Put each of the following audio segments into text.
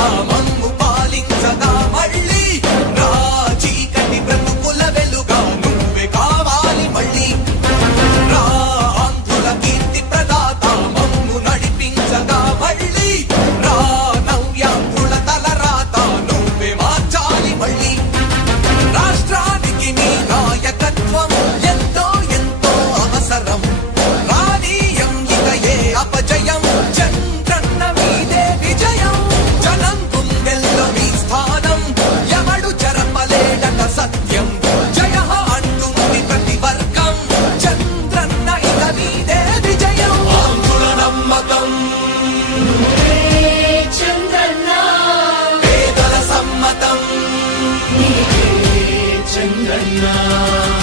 আমন্ত্রণ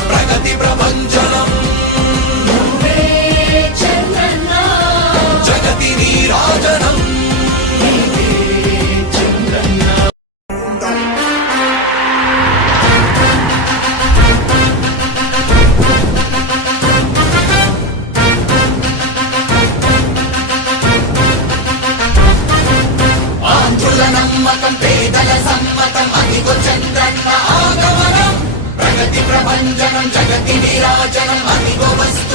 ప్రగతి ప్రపంచనం. జగతి నిరాజనం అదిగో వస్తు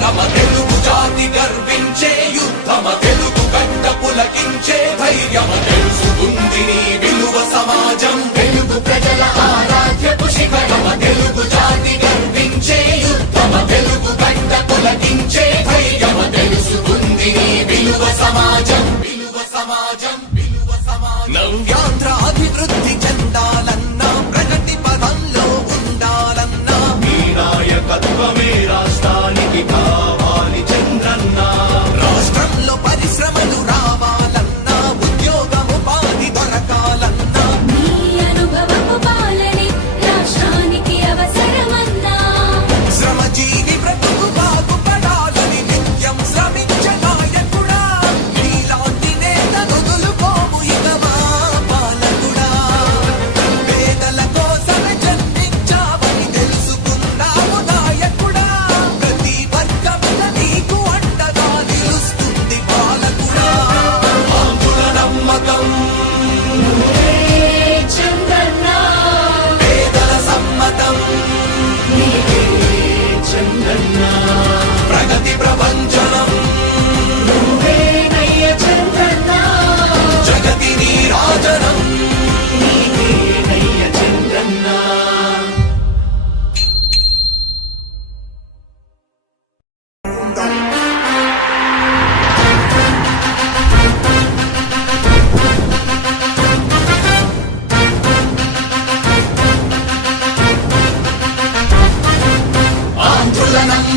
తెలుగు జాతి గర్వ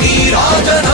నీ రాజన